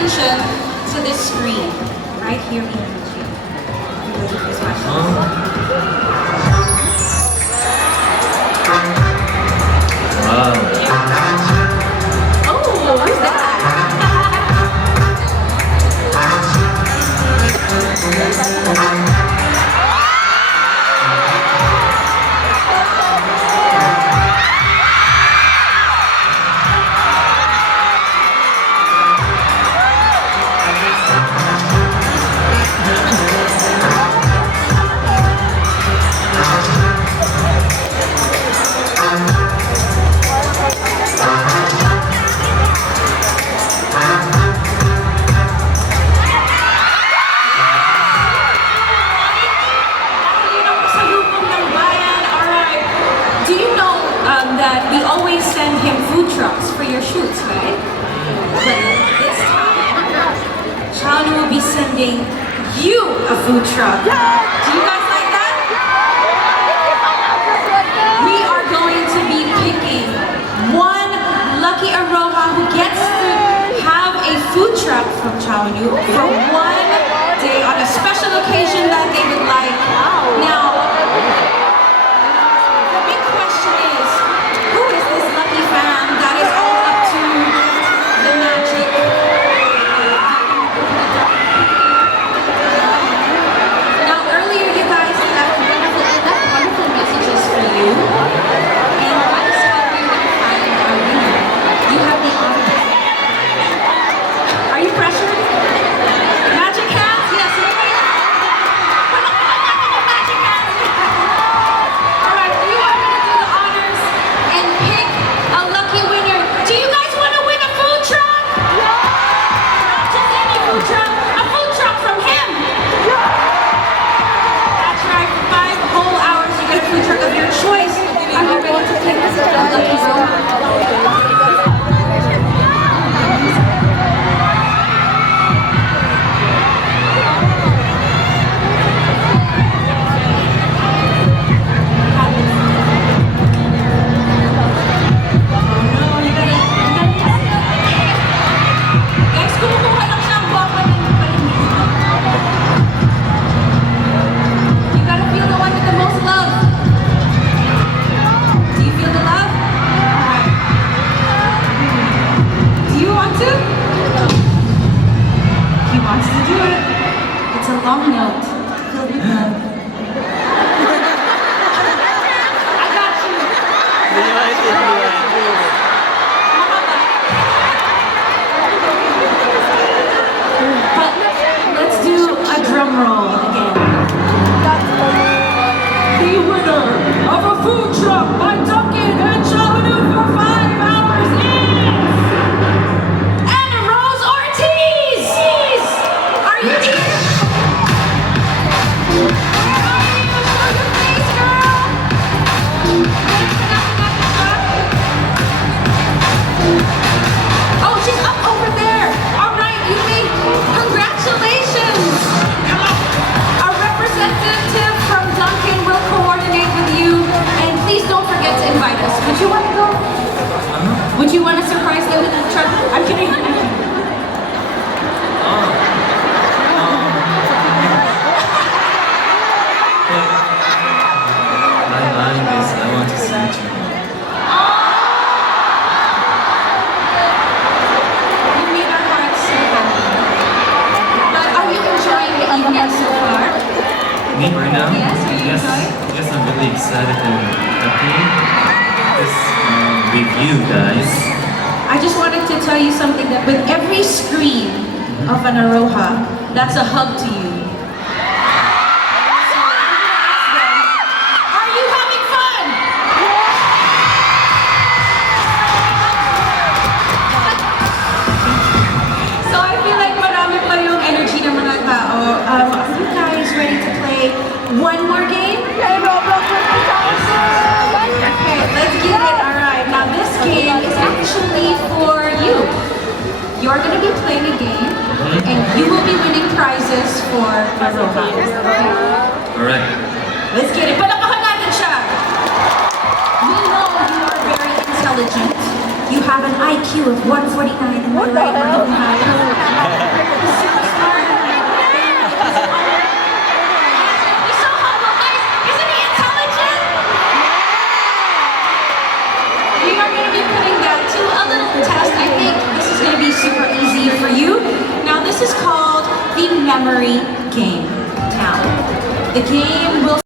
attention to this screen right here in YouTube. Everybody, please watch this. Wow. Oh, who's that? That we always send him food trucks for your shoots, right? But this time, Charlie will be sending you a food truck. Do you guys like that? We are going to be picking one lucky Aroha who gets to have a food truck from Chaonu for one day on a special occasion that they would like. Now, long note filled with love. I got you. But let's do a drum roll again. The winner of a food truck by Dunkin and Chaonu for 5 hours is Anna Rose Ortiz. Are you here? Would you want to go? Would you want to surprise them with a truck? I'm kidding. My mind is, I want to see you. You made our hearts so happy. But are you enjoying the evening so far? Me right now? Yes, are you enjoying? Yes, I'm really excited and happy. With you guys. I just wanted to tell you something that with every scream of an Aroha, that's a hug to you. So are you having fun? So I feel like marami pa yung energy ng mga tao. Are you guys ready to play one more game? Okay, let's get it. Alright, now this game is actually for you. You're going to be playing a game, and you will be winning prizes for Aroha. Okay? Alright. Let's get it. Palakpakan natin siya! We know you are very intelligent. You have an IQ of 149 and my right mind high. memory game. Now, the game will